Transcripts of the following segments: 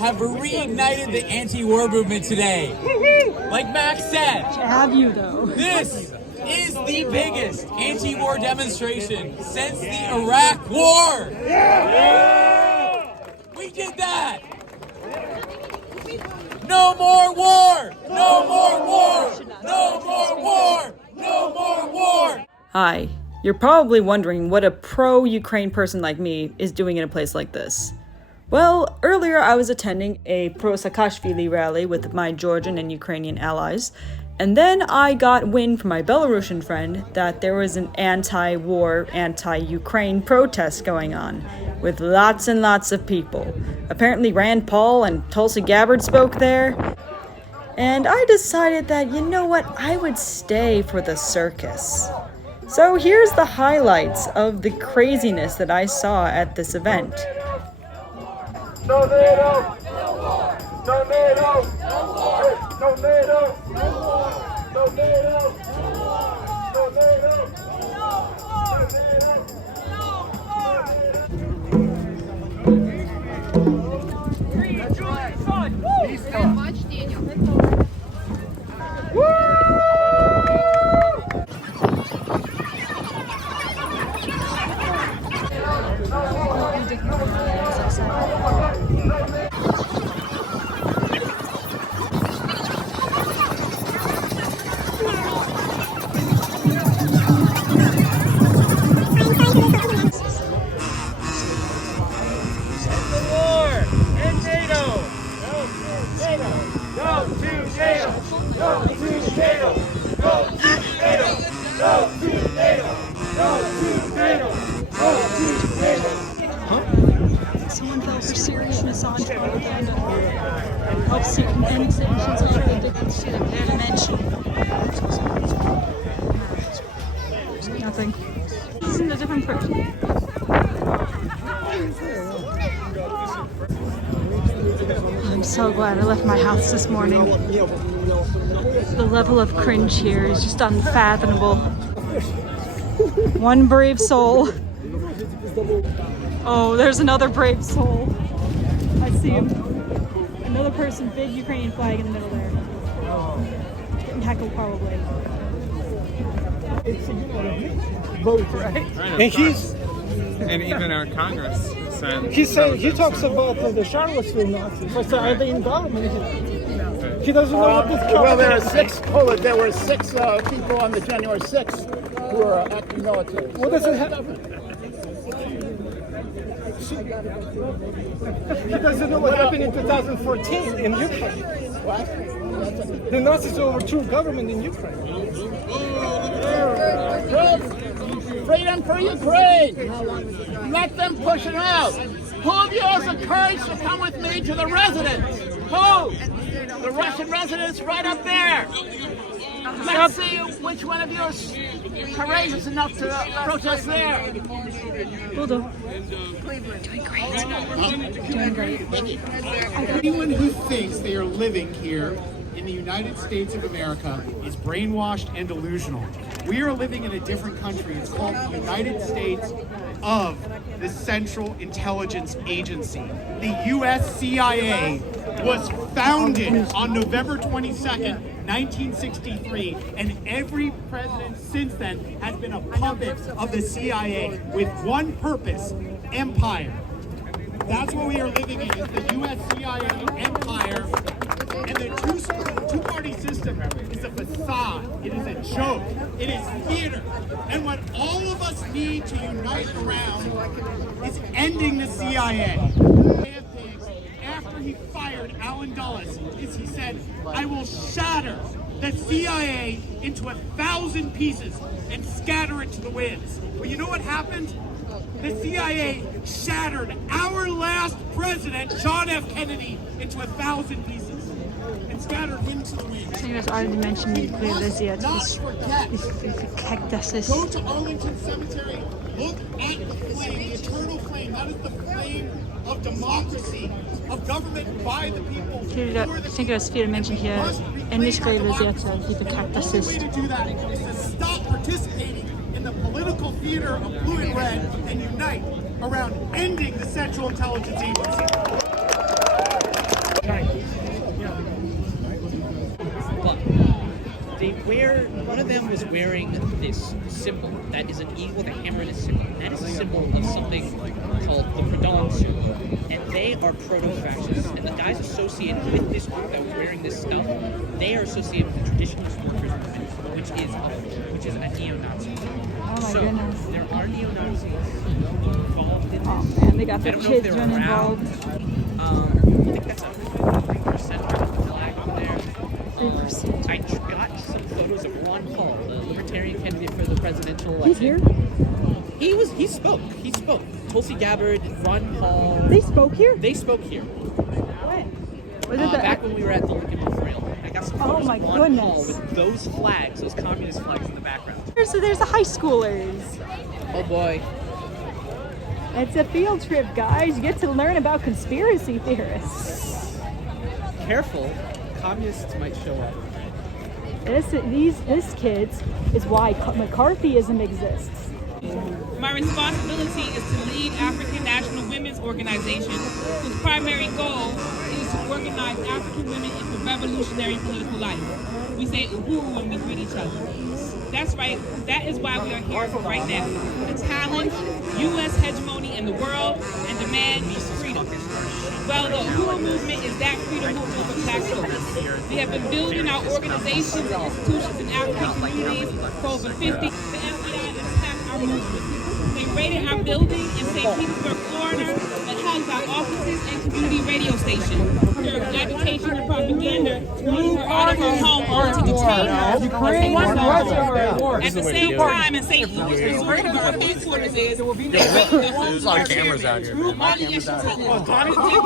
have reignited the anti-war movement today. Like Max said, have you though? This is the biggest anti-war demonstration since the Iraq War. We did that. No more war! No more war! No more war! No more war! Hi. You're probably wondering what a pro-Ukraine person like me is doing in a place like this. Well, earlier I was attending a pro-Saakashvili rally with my Georgian and Ukrainian allies, and then I got wind from my Belarusian friend that there was an anti-war, anti-Ukraine protest going on, with lots and lots of people. Apparently Rand Paul and Tulsi Gabbard spoke there, and I decided that, you know what, I would stay for the circus. So here's the highlights of the craziness that I saw at this event. No NATO! No NATO! No NATO! No NATO! No NATO! Very much, Daniel. Someone fell for serious massage propaganda. Oopsie, and sanctions already should have been mentioned. Nothing. This isn't a different person. I'm so glad I left my house this morning. The level of cringe here is just unfathomable. One brave soul. Oh, there's another brave soul. I see him. Another person, big Ukrainian flag in the middle there. Getting heckled probably. Vote, right? And he's and even our Congress said he talks about the Charlottesville Nazis. I said, are they in government? He doesn't know what this. Well, there were six people on the January 6th who were active military. What does it have? He doesn't know what happened in 2014 in Ukraine. What? The Nazis overthrew government in Ukraine. Freedom for Ukraine! Let them push it out! Who of you has the courage to come with me to the residence? Who? The Russian residence right up there! Let's see which one of you is courageous enough to protest there. Bulldog. Doing great. Doing great. Anyone who thinks they are living here in the United States of America is brainwashed and delusional. We are living in a different country. It's called the United States of the Central Intelligence Agency. The U.S. CIA was founded on November 22nd, 1963, and every president since then has been a puppet of the CIA with one purpose: empire. That's what we are living in, is the U.S. CIA empire. And the two-party system is a facade. It is a joke. It is theater. And what all of us need to unite around is ending the CIA. After he fired Alan Dulles, is he said, "I will shatter the CIA into 1,000 pieces and scatter it to the winds." Well, you know what happened? The CIA shattered our last president, John F. Kennedy, into 1,000 pieces and scattered him to the winds. I think that's already mentioned Must not forget. cactuses. Go to Arlington Cemetery. Look at the flame, the eternal flame. That is the flame of democracy, of government by the people. Jag tänker att Sofia mentioned here, English realiserar lite The cactuses. only way to do that is to stop participating in the political theater of blue and red and unite around ending the Central Intelligence Agency. one of them was wearing this symbol that is an eagle with a hammer and a symbol. That is a symbol of something called the Pradon suit. And they are proto-fascists. And the guys associated with this group that was wearing this stuff, they are associated with the traditionalist workers movement, which is a neo-Nazi. So there are neo-Nazis involved in this. Oh man, they got their I don't know if kids they're running around. involved. I think that's 3% of the flag over there. 3%. I got some photos of Ron Paul, the Libertarian candidate for the presidential election. He's here? He spoke. Tulsi Gabbard, Ron Paul. They spoke here? They spoke here. When? Was it Back when we were at the Lincoln Memorial. I got some photos my of Ron goodness. Paul with those flags, those communist flags in the background. So there's the high schoolers. Oh boy. It's a field trip, guys. You get to learn about conspiracy theorists. Careful, communists might show up. This kids is why McCarthyism exists. My responsibility is to lead African National Women's Organization, whose primary goal is to organize African women into revolutionary political life. We say uhuru when we greet each other. That's right, that is why we are here right now, to challenge U.S. hegemony in the world and demand freedom. Well, the uhuru movement is that freedom movement for Black folks. We have been building our organizations and institutions in African communities for over 50. The FBI attacked our movement. They raided our building in St. Petersburg, Florida, that housed our offices and community radio station. During agitation and propaganda, moved her out of her home only to detain her. At the same time, in St. Louis, Missouri, where our headquarters is, they raided the home. There's a lot of cameras out here.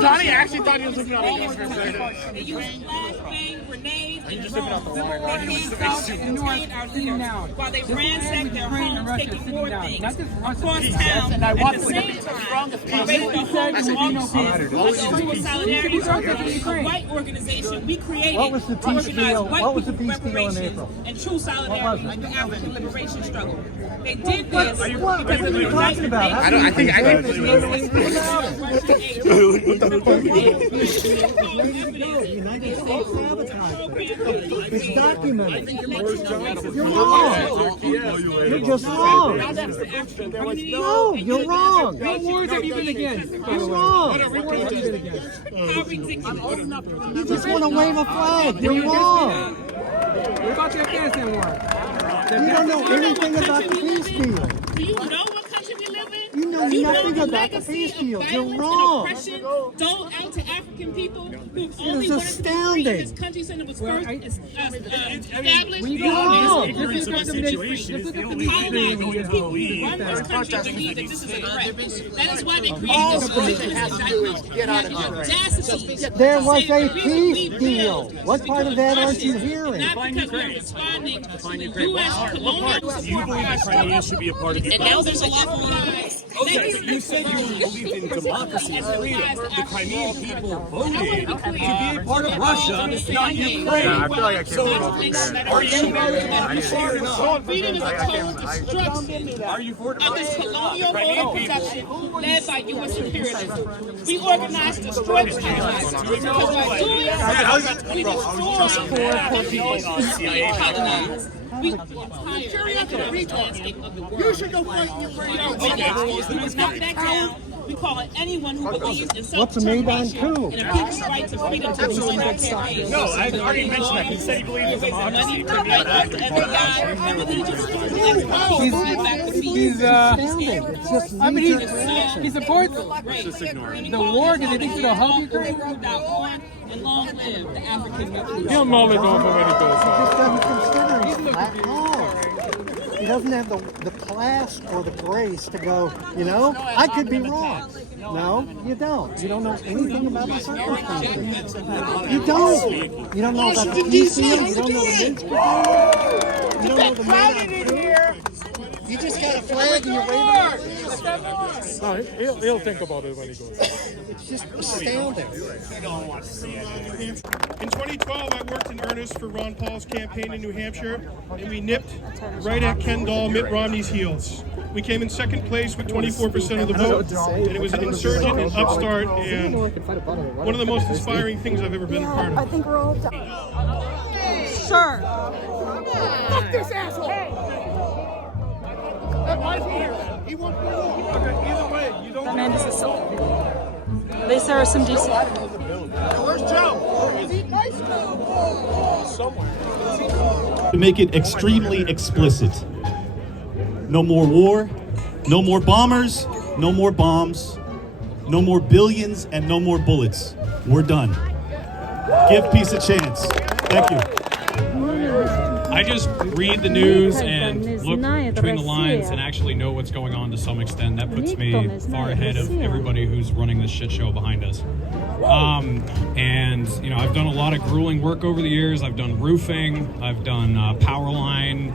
Donnie actually thought he was looking at me for a second. They used flashbang grenades and drones. They handcuffed and detained our leaders while they ransacked their homes, taking more things across town. At the same time, they raided the homes of offices of those who were solidarity workers, a white organization we created to organize white people reparations and true solidarity in the African liberation struggle. They did this because of the United States. I think I can. It's documented. You're wrong. You're just wrong. No, you're wrong. What wars have you been against? You're wrong. You just want to wave a flag. You're wrong. What about the Afghanistan war? You don't know anything about the peace deal. Do you know what country we live in? You know nothing about the peace deal. You're wrong. Doled out to African people who only It's wanted to be free in astounding. this country since it was first established. You're wrong. One country believes that this is a threat. That is why they created this audacity. There was a peace deal. What part of that aren't you hearing? Not because we're responding to U.S. colonial Crimea should be a part of and now there's a lot of lies. You said you believed in democracy and freedom. The Crimean people voted to be a part of Russia, not Ukraine. I feel like I can't Are you Freedom is a total destruction of this colonial mode of production led by U.S. imperialism. We organize to destroy the colonizers because by doing this, we destroy the colonized. We landscape of the world. You should go fight in Ukraine. We must not back down. We call it anyone who believes in self-determination and a people's right to freedom to join our campaign. No, I already mentioned that. He said he believes in democracy. He supports the war because he thinks it'll help Ukraine. And long live the African Revolution. He doesn't have the class or the grace to go, you know, I could be wrong. No, you don't. You don't know anything about the circumstances. You don't. You don't know about the peace deal. You don't know the Minsk agreement. You don't know the man. You just got a flag and you're waving. No, he'll think about it when he goes. It's just astounding. In 2012, I worked in earnest for Ron Paul's campaign in New Hampshire, and we nipped right at Ken Dahl, Mitt Romney's heels. We came in second place with 24% of the vote, and it was an insurgent and upstart, and one of the most inspiring things I've ever been a part of. I think we're all done. Sir, Fuck this asshole! Why is he here? He won't play. Okay, either way, you don't. That man is a silly. At least there are some decent. Where's Joe? Somewhere. To make it extremely explicit. No more war, no more bombers, no more bombs, no more billions, and no more bullets. We're done. Give peace a chance. Thank you. I just read the news and look between the lines and actually know what's going on to some extent. That puts me far ahead of everybody who's running this shit show behind us. And, you know, I've done a lot of grueling work over the years. I've done roofing, I've done power line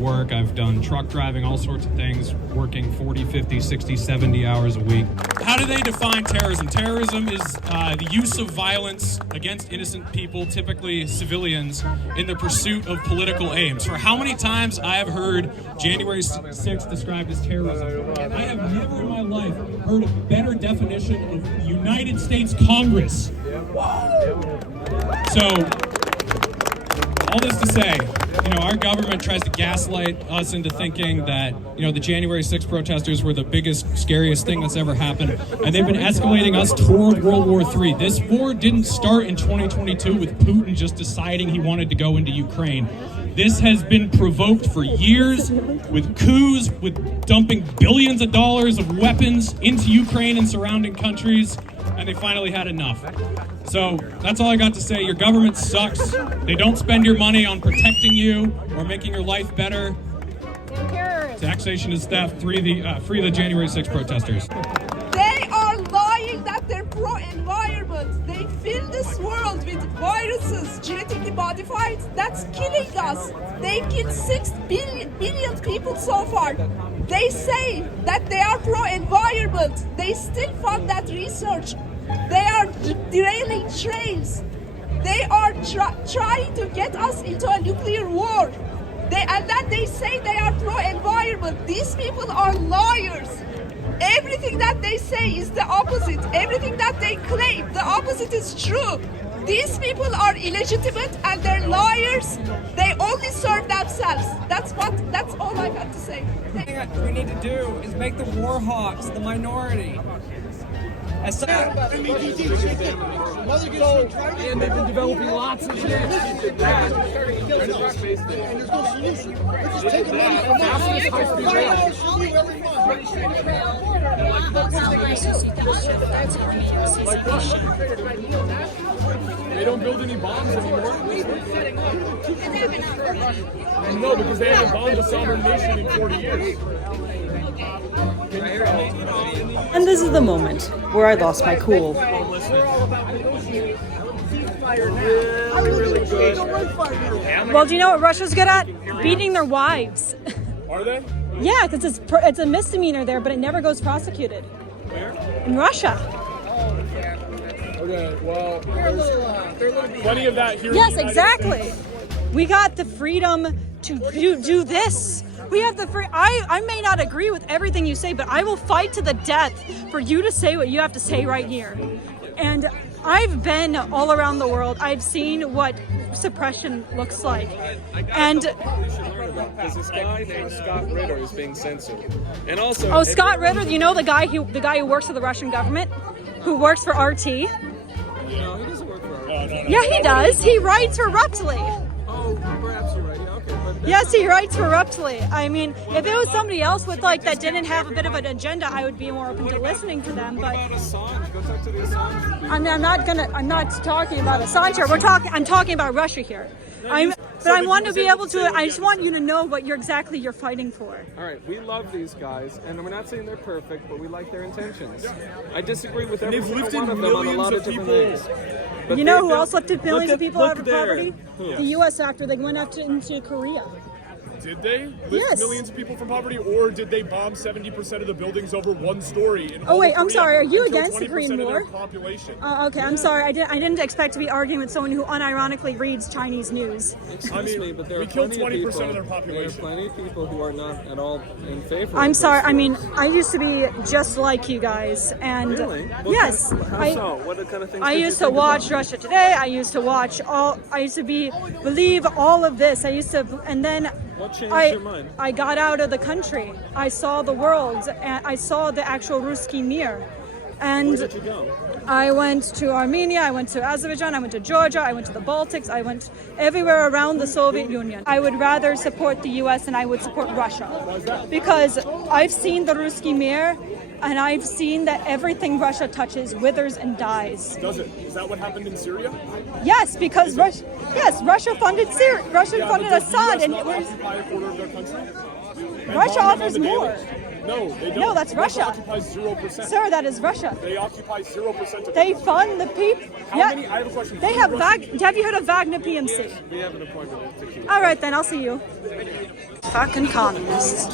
work, I've done truck driving, all sorts of things, working 40, 50, 60, 70 hours a week. How do they define terrorism? Terrorism is the use of violence against innocent people, typically civilians, in the pursuit of political aims. For how many times I have heard January 6th described as terrorism? I have never in my life heard a better definition of the United States Congress. So, all this to say, you know, our government tries to gaslight us into thinking that, you know, the January 6th protesters were the biggest, scariest thing that's ever happened. And they've been escalating us toward World War III. This war didn't start in 2022 with Putin just deciding he wanted to go into Ukraine. This has been provoked for years with coups, with dumping billions of dollars of weapons into Ukraine and surrounding countries, and they finally had enough. So that's all I got to say. Your government sucks. They don't spend your money on protecting you or making your life better. Taxation is theft. Free the January 6th protesters. They are lying that they're pro-environment. They fill this world with viruses, genetically modified. That's killing us. They killed 6 billion people so far. They say that they are pro-environment. They still fund that research. They are derailing trains. They are trying to get us into a nuclear war. And then they say they are pro-environment. These people are liars. Everything that they say is the opposite. Everything that they claim, the opposite is true. These people are illegitimate and they're liars. They only serve themselves. That's all I have to say. The thing that we need to do is make the war hawks the minority. And they've been developing lots of shit. And there's no solution. We're just taking money from They don't build any bombs anymore. No, because they haven't bombed a sovereign nation in 40 years. And this is the moment where I lost my cool. Well, do you know what Russia's good at? Beating their wives. Are they? Yeah, because it's a misdemeanor there, but it never goes prosecuted. Where? In Russia. Okay, well, there's plenty of that here. Yes, exactly. We got the freedom to do this. We have the free. I may not agree with everything you say, but I will fight to the death for you to say what you have to say right here. And I've been all around the world. I've seen what suppression looks like. And because this guy named Scott Ritter is being censored. And also Scott Ritter, you know the guy who works for the Russian government, who works for RT? No, he doesn't work for RT. Yeah, he does. He writes for Ruptly. Oh, perhaps you're right. Okay, but yes, he writes for Ruptly. I mean, if it was somebody else with that didn't have a bit of an agenda, I would be more open to listening to them. But about Assange? Go talk to the Assange. I'm not talking about Assange here. I'm talking about Russia here. I just want you to know what you're fighting for. All right, we love these guys, and we're not saying they're perfect, but we like their intentions. I disagree with every single one of them on a lot of different things. You know who else lifted millions of people out of poverty? The U.S. after they went into Korea. Did they lift Yes. millions of people from poverty, or did they bomb 70% of the buildings over one story? In Oh wait, I'm Korea sorry. Are you and kill against the 20% Korean of their War? population? Okay, I'm sorry. I didn't expect to be arguing with someone who unironically reads Chinese news. Excuse me, but there we are killed plenty 20% of people. of their population. There are plenty of people who are not at all in favor. I'm of sorry. this I mean, war. I used to be just like you guys, and Really? What yes, kind of, how so? What kind of things? I did you used to think watch about? Russia Today. I used to watch all. I used to believe all of this. I used to, and then What changed your mind? I got out of the country. I saw the world, and I saw the actual Ruski Mir. And Where did you go? I went to Armenia, I went to Azerbaijan, I went to Georgia, I went to the Baltics, I went everywhere around the Soviet Union. I would rather support the US than I would support Russia. Because I've seen the Ruski Mir, and I've seen that everything Russia touches withers and dies. Does it? Is that what happened in Syria? Yes, because Russia funded Syria. Russia funded Does the Assad, US and not we're- occupy a quarter of their country? And Russia bomb them offers on the more. daily? No, they don't. No, that's Russia. occupies 0%. Sir, that is Russia. They occupy 0% of They the fund the people. How Yeah, many? I have a question. they have Have you heard of Wagner PMC? We have an appointment to keep. All right, then I'll see you. Fucking communists.